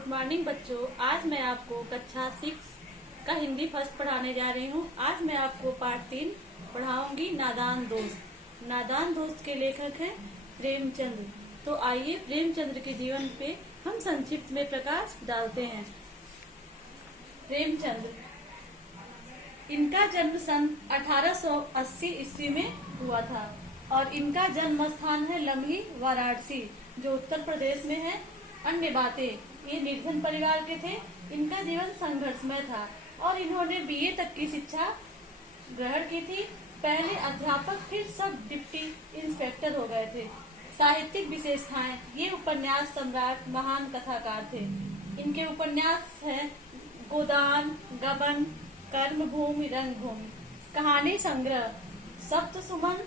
Good morning बच्चों। आज मैं आपको कक्षा 6 का हिंदी फर्स्ट पढ़ाने जा रही हूँ। आज मैं आपको पाठ 3 पढ़ाऊंगी, नादान दोस्त। नादान दोस्त के लेखक हैं प्रेमचंद। तो आइए प्रेमचंद के जीवन पे हम संक्षिप्त में प्रकाश डालते हैं। प्रेमचंद, इनका जन्म सन 1880 ईस्वी में हुआ था और इनका जन्म स्थान है लम्ही, वाराणसी, जो उत्तर प्रदेश में है। अन्य बातें, ये निर्धन परिवार के थे। इनका जीवन संघर्षमय था और इन्होंने बीए तक की शिक्षा ग्रहण की थी। पहले अध्यापक, फिर सब डिप्टी इंस्पेक्टर हो गए थे। साहित्यिक विशेषताएं, ये उपन्यास सम्राट, महान कथाकार थे। इनके उपन्यास हैं गोदान, गबन, कर्मभूमि, रंगभूमि। कहानी संग्रह सप्त सुमन,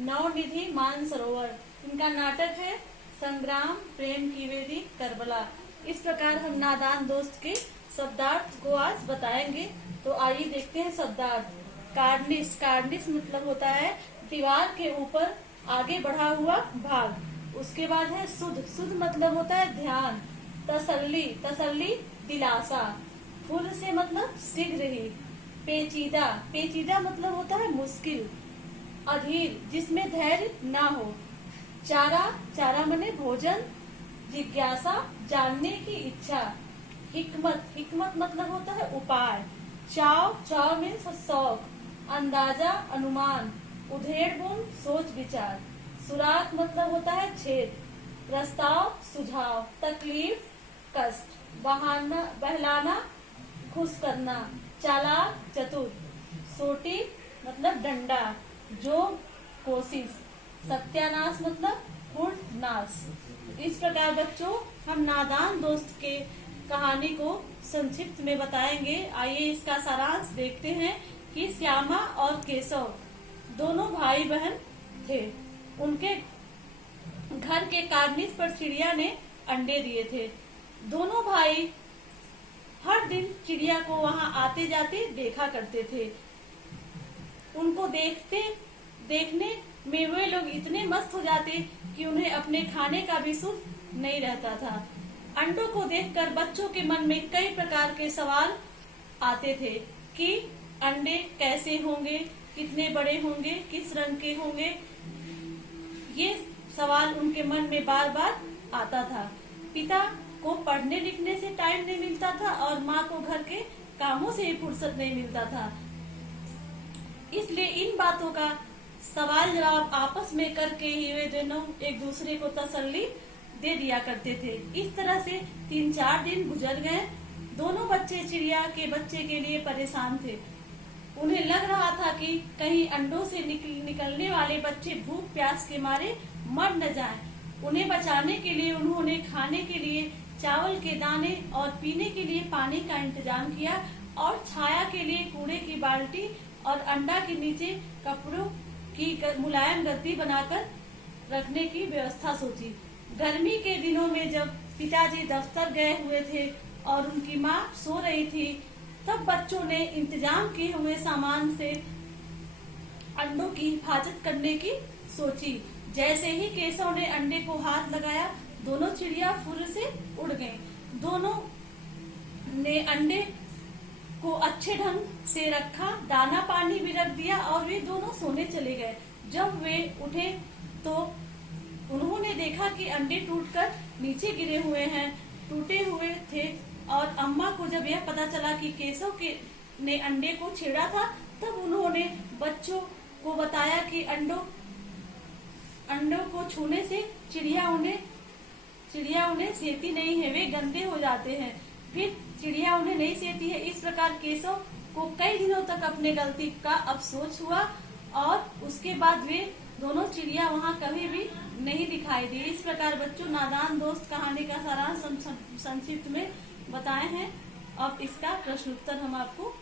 नवनिधि, मानसरोवर। इनका नाटक है संग्राम, प्रेम की वेदी, करबला। इस प्रकार हम नादान दोस्त के शब्दार्थ को आज बताएंगे। तो आइए देखते हैं शब्दार्थ। कार्निस, कार्निस मतलब होता है दीवार के ऊपर आगे बढ़ा हुआ भाग। उसके बाद है सुध, सुध मतलब होता है ध्यान। तसल्ली, तसल्ली दिलासा। फुल से मतलब शीघ्र ही। पेचीदा, पेचीदा मतलब होता है मुश्किल। अधीर, जिसमें धैर्य ना हो। चारा, चारा मने भोजन। जिज्ञासा, जानने की इच्छा। हिकमत, हिकमत मतलब होता है उपाय। चाव, चाव मीन्स शौक। अंदाजा, अनुमान। उधेड़ बुन, सोच विचार। सुराख मतलब होता है छेद। प्रस्ताव, सुझाव। तकलीफ, कष्ट। बहाना, बहलाना, खुश करना। चालाक, चतुर। सोटी मतलब डंडा। जोग, कोशिश। सत्यानाश मतलब पूर्ण नाश। इस प्रकार बच्चों हम नादान दोस्त के कहानी को संक्षिप्त में बताएंगे। आइए इसका सारांश देखते हैं कि श्यामा और केशव दोनों भाई बहन थे। उनके घर के कार्निस पर चिड़िया ने अंडे दिए थे। दोनों भाई हर दिन चिड़िया को वहां आते जाते देखा करते थे। उनको देखने में वे लोग इतने मस्त हो जाते कि उन्हें अपने खाने का भी सुख नहीं रहता था। अंडों को देखकर बच्चों के मन में कई प्रकार के सवाल आते थे कि अंडे कैसे होंगे, कितने बड़े होंगे, किस रंग के होंगे। ये सवाल उनके मन में बार बार आता था। पिता को पढ़ने लिखने से टाइम नहीं मिलता था और माँ को घर के कामों से ही फुर्सत नहीं मिलता था। इसलिए इन बातों का सवाल जवाब आपस में करके ही वे दोनों एक दूसरे को तसल्ली दे दिया करते थे। इस तरह से 3-4 दिन गुजर गए। दोनों बच्चे चिड़िया के बच्चे के लिए परेशान थे। उन्हें लग रहा था कि कहीं अंडों से निकलने वाले बच्चे भूख प्यास के मारे मर न जाएं। उन्हें बचाने के लिए उन्होंने खाने के लिए चावल के दाने और पीने के लिए पानी का इंतजाम किया और छाया के लिए कूड़े की बाल्टी और अंडा के नीचे कपड़ों की मुलायम गद्दी बनाकर रखने की व्यवस्था सोची। गर्मी के दिनों में जब पिताजी दफ्तर गए हुए थे और उनकी माँ सो रही थी, तब बच्चों ने इंतजाम किए हुए सामान से अंडों की हिफाजत करने की सोची। जैसे ही केशव ने अंडे को हाथ लगाया, दोनों चिड़िया फुर्र से उड़ गईं। दोनों ने अंडे को अच्छे ढंग से रखा, दाना पानी भी रख दिया और वे दोनों सोने चले गए। जब वे उठे तो उन्होंने देखा कि अंडे टूटकर नीचे गिरे हुए हैं, टूटे हुए थे। और अम्मा को जब यह पता चला कि केशव ने अंडे को छेड़ा था, तब उन्होंने बच्चों को बताया कि अंडों को छूने से चिड़िया उन्हें सेती नहीं है, वे गंदे हो जाते हैं। फिर चिड़िया उन्हें नहीं सेती है। इस प्रकार केशव को कई दिनों तक अपने गलती का अफसोस हुआ और उसके बाद वे दोनों चिड़िया वहां कभी भी नहीं दिखाई दी। इस प्रकार बच्चों नादान दोस्त कहानी का सारांश संक्षिप्त में बताए हैं। अब इसका प्रश्नोत्तर हम आपको